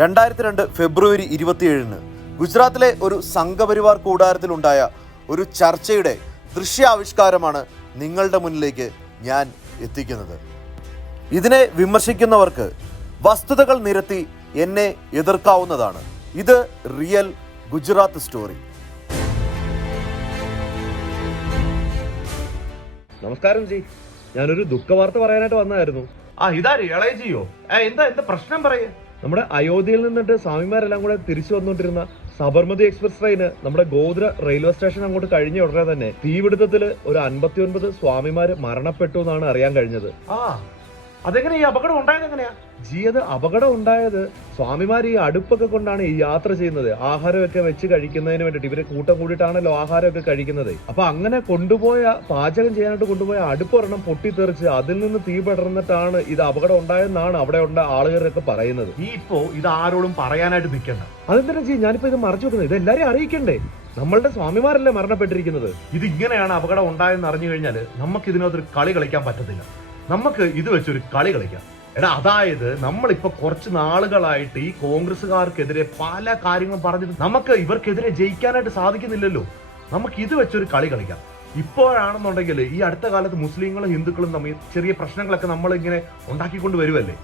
രണ്ടായിരത്തി രണ്ട് ഫെബ്രുവരി ഇരുപത്തിയേഴിന് ഗുജറാത്തിലെ ഒരു സംഘപരിവാർ കൂടാരത്തിലുണ്ടായ ഒരു ചർച്ചയുടെ ദൃശ്യാവിഷ്കാരമാണ് നിങ്ങളുടെ മുന്നിലേക്ക് ഞാൻ എത്തിക്കുന്നത്. ഇതിനെ വിമർശിക്കുന്നവർക്ക് വസ്തുതകൾ നിരത്തി എന്നെ എതിർക്കാവുന്നതാണ്. ഇത് റിയൽ ഗുജറാത്ത് സ്റ്റോറി. നമസ്കാരം ജി. ഞാനൊരു ദുഃഖവാർത്ത പറയാനായിട്ട് വന്നായിരുന്നു ആ ഇതാര്? ഇളയജിയോ? ഏ, എന്താ എന്താ പ്രശ്നം പറയേ. നമ്മുടെ അയോധ്യയിൽ നിന്നിട്ട് സ്വാമിമാരെല്ലാം കൂടെ തിരിച്ചു വന്നുകൊണ്ടിരുന്ന സബർമതി എക്സ്പ്രസ് ട്രെയിന് നമ്മുടെ ഗോദ്ര റെയിൽവേ സ്റ്റേഷൻ അങ്ങോട്ട് കഴിഞ്ഞ ഉടനെ തന്നെ തീപിടുത്തത്തിൽ ഒരു അൻപത്തി സ്വാമിമാര് മരണപ്പെട്ടു എന്നാണ് അറിയാൻ കഴിഞ്ഞത്. ആ. അതെങ്ങനെ ഈ അപകടം ഉണ്ടായത് എങ്ങനെയാ? ജി അത് അപകടം ഉണ്ടായത് സ്വാമിമാർ ഈ അടുപ്പൊക്കെ കൊണ്ടാണ് ഈ യാത്ര ചെയ്യുന്നത്. ആഹാരമൊക്കെ വെച്ച് കഴിക്കുന്നതിന് വേണ്ടിയിട്ട് ഇവർ കൂട്ടം കൂടിയിട്ടാണല്ലോ ആഹാരമൊക്കെ കഴിക്കുന്നത്. അപ്പൊ അങ്ങനെ കൊണ്ടുപോയ പാചകം ചെയ്യാനായിട്ട് കൊണ്ടുപോയ അടുപ്പൊരെണ്ണം പൊട്ടിത്തെറിച്ച് അതിൽ നിന്ന് തീ പടർന്നിട്ടാണ് ഇത് അപകടം ഉണ്ടായെന്നാണ് അവിടെ ഉണ്ട ആളുകളൊക്കെ പറയുന്നത്. ഈ ഇപ്പോ ഇത് ആരോടും പറയാനായിട്ട് നിൽക്കണ്ട. അതെന്താ ജി? ഞാനിപ്പോ ഇത് മറച്ചു വെക്കുന്നത്. ഇത് എല്ലാരെയും അറിയിക്കണ്ടേ? നമ്മളുടെ സ്വാമിമാരല്ലേ മരണപ്പെട്ടിരിക്കുന്നത്? ഇത് ഇങ്ങനെയാണ് അപകടം ഉണ്ടായെന്ന് അറിഞ്ഞു കഴിഞ്ഞാൽ നമുക്ക് ഇതിനകത്തൊരു കളി കളിക്കാൻ പറ്റത്തില്ല. നമുക്ക് ഇത് വെച്ചൊരു കളി കളിക്കാം. എടാ അതായത് നമ്മളിപ്പോ കുറച്ച് നാളുകളായിട്ട് ഈ കോൺഗ്രസ്സുകാർക്കെതിരെ പല കാര്യങ്ങളും പറഞ്ഞിട്ട് നമുക്ക് ഇവർക്കെതിരെ ജയിക്കാനായിട്ട് സാധിക്കുന്നില്ലല്ലോ. നമുക്ക് ഇത് വെച്ചൊരു കളി കളിക്കാം. ഇപ്പോഴാണെന്നുണ്ടെങ്കിൽ ഈ അടുത്ത കാലത്ത് മുസ്ലിങ്ങളും ഹിന്ദുക്കളും തമ്മിൽ ചെറിയ പ്രശ്നങ്ങളൊക്കെ നമ്മൾ ഇങ്ങനെ ഉണ്ടാക്കിക്കൊണ്ട് വരുമല്ലേ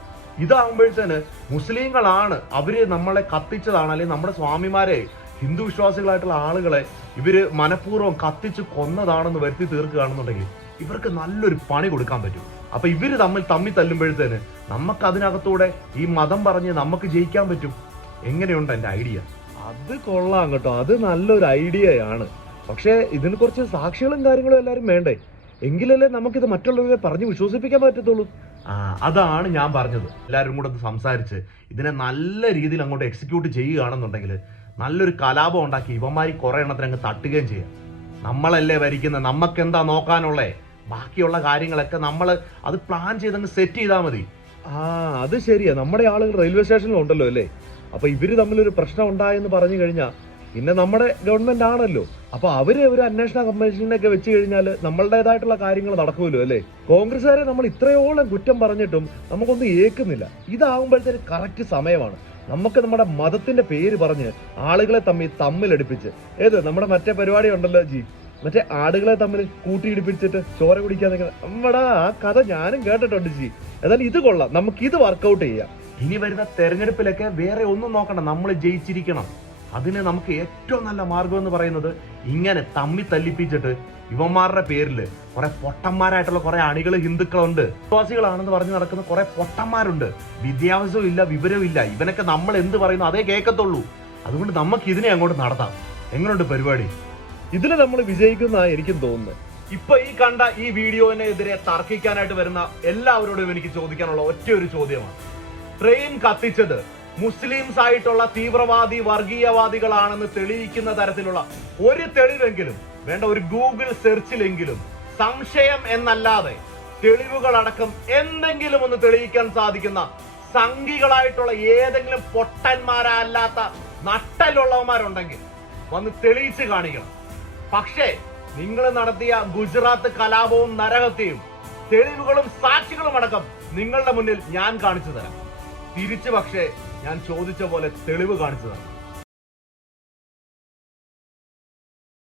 ഇതാകുമ്പോഴത്തേന് മുസ്ലിങ്ങളാണ് അവർ നമ്മളെ കത്തിച്ചതാണ് അല്ലെങ്കിൽ നമ്മുടെ സ്വാമിമാരെ ഹിന്ദു വിശ്വാസികളായിട്ടുള്ള ആളുകളെ ഇവർ മനഃപൂർവം കത്തിച്ച് കൊന്നതാണെന്ന് വരുത്തി തീർക്കുകയാണെന്നുണ്ടെങ്കിൽ ഇവർക്ക് നല്ലൊരു പണി കൊടുക്കാൻ പറ്റും. അപ്പൊ ഇവർ തമ്മിൽ തമ്മി തല്ലുമ്പോഴത്തേന് നമുക്ക് അതിനകത്തൂടെ ഈ മതം പറഞ്ഞ് നമുക്ക് ജയിക്കാൻ പറ്റും? എങ്ങനെയുണ്ട് എന്റെ ഐഡിയ? അത് കൊള്ളാം കേട്ടോ. അത് നല്ലൊരു ഐഡിയയാണ്. പക്ഷേ ഇതിന് കുറച്ച് സാക്ഷികളും കാര്യങ്ങളും എല്ലാവരും വേണ്ടേ? എങ്കിലല്ലേ നമുക്കിത് മറ്റുള്ളവരെ പറഞ്ഞ് വിശ്വസിപ്പിക്കാൻ പറ്റത്തുള്ളൂ. ആ അതാണ് ഞാൻ പറഞ്ഞത്. എല്ലാവരും കൂടെ സംസാരിച്ച് ഇതിനെ നല്ല രീതിയിൽ അങ്ങോട്ട് എക്സിക്യൂട്ട് ചെയ്യുകയാണെന്നുണ്ടെങ്കിൽ നല്ലൊരു കലാപം ഉണ്ടാക്കി ഇവന്മാരി കുറെ എണ്ണത്തിന് അങ്ങ് തട്ടുകയും ചെയ്യാം. നമ്മളല്ലേ ഭരിക്കുന്ന? നമുക്ക് എന്താ നോക്കാനുള്ളേ? ബാക്കിയുള്ള കാര്യങ്ങളൊക്കെ നമ്മൾ അത് പ്ലാൻ ചെയ്തങ്ങ് സെറ്റ് ചെയ്താൽ മതി. ആ അത് ശരിയാ. നമ്മുടെ ആളുകൾ റെയിൽവേ സ്റ്റേഷനിൽ ഉണ്ടല്ലോ അല്ലേ? അപ്പൊ ഇവർ തമ്മിലൊരു പ്രശ്നം ഉണ്ടായെന്ന് പറഞ്ഞു കഴിഞ്ഞാൽ പിന്നെ നമ്മുടെ ഗവൺമെന്റ് ആണല്ലോ. അപ്പൊ അവർ ഒരു അന്വേഷണ കമ്മീഷനൊക്കെ വെച്ച് കഴിഞ്ഞാൽ നമ്മളുടേതായിട്ടുള്ള കാര്യങ്ങൾ നടക്കുമല്ലോ അല്ലേ? കോൺഗ്രസ്സുകാരെ നമ്മൾ ഇത്രയോളം കുറ്റം പറഞ്ഞിട്ടും നമുക്കൊന്നും ഏക്കുന്നില്ല ഇതാകുമ്പോഴത്തേക്ക് കറക്റ്റ് സമയമാണ്. നമുക്ക് നമ്മുടെ മതത്തിന്റെ പേര് പറഞ്ഞ് ആളുകളെ തമ്മിൽ തമ്മിലടിപ്പിച്ച്. ഏത്? നമ്മുടെ മറ്റേ പരിപാടി ഉണ്ടല്ലോ ജി. മറ്റേ ആടുകളെ തമ്മിൽ കൂട്ടിയിടിപ്പിച്ചിട്ട് ചോര കുടിക്കാൻ നമ്മടാ ആ കഥ ഞാനും കേട്ടിട്ടുണ്ട് ജി. എന്നാൽ ഇത് കൊള്ളാം. നമുക്ക് ഇത് വർക്കൗട്ട് ചെയ്യാം. ഇനി വരുന്ന തെരഞ്ഞെടുപ്പിലൊക്കെ വേറെ ഒന്നും നോക്കണ്ട. നമ്മൾ ജയിച്ചിരിക്കണം. അതിന് നമുക്ക് ഏറ്റവും നല്ല മാർഗം എന്ന് പറയുന്നത് ഇങ്ങനെ തമ്മി തല്ലിപ്പിച്ചിട്ട് ഇവന്മാരുടെ പേരിൽ കുറെ പൊട്ടന്മാരായിട്ടുള്ള കുറെ അണികൾ ഹിന്ദുക്കളുണ്ട്. വിശ്വാസികളാണെന്ന് പറഞ്ഞ് നടക്കുന്ന കുറെ പൊട്ടന്മാരുണ്ട്. വിദ്യാഭ്യാസവും ഇല്ല വിവരവും ഇല്ല. ഇവനൊക്കെ നമ്മൾ എന്ത് പറയുന്നു അതേ കേൾക്കത്തുള്ളൂ. അതുകൊണ്ട് നമുക്ക് ഇതിനെ അങ്ങോട്ട് നടത്താം. എങ്ങനെയുണ്ട് പരിപാടി? ഇതിൽ നമ്മൾ വിജയിക്കുന്ന എനിക്കും തോന്നുന്നത് ഇപ്പൊ ഈ കണ്ട ഈ വീഡിയോനെതിരെ തർക്കിക്കാനായിട്ട് വരുന്ന എല്ലാവരോടും എനിക്ക് ചോദിക്കാനുള്ള ഒറ്റ ഒരു ചോദ്യമാണ്. ട്രെയിൻ കത്തിച്ചത് മുസ്ലിംസ് ആയിട്ടുള്ള തീവ്രവാദി വർഗീയവാദികളാണെന്ന് തെളിയിക്കുന്ന തരത്തിലുള്ള ഒരു തെളിവെങ്കിലും വേണ്ട ഒരു ഗൂഗിൾ സെർച്ചിലെങ്കിലും സംശയം എന്നല്ലാതെ തെളിവുകളടക്കം എന്തെങ്കിലും ഒന്ന് തെളിയിക്കാൻ സാധിക്കുന്ന സംഘികളായിട്ടുള്ള ഏതെങ്കിലും പൊട്ടന്മാരല്ലാത്ത നട്ടലുള്ളവന്മാരുണ്ടെങ്കിൽ വന്ന് തെളിയിച്ച് കാണിക്കണം. പക്ഷേ നിങ്ങൾ നടത്തിയ ഗുജറാത്ത് കലാപവും നരഹത്യയും തെളിവുകളും സാക്ഷികളും അടക്കം നിങ്ങളുടെ മുന്നിൽ ഞാൻ കാണിച്ചു തരാം. തിരിച്ചു പക്ഷേ ഞാൻ ചോദിച്ച പോലെ തെളിവ് കാണിച്ചു തരാം.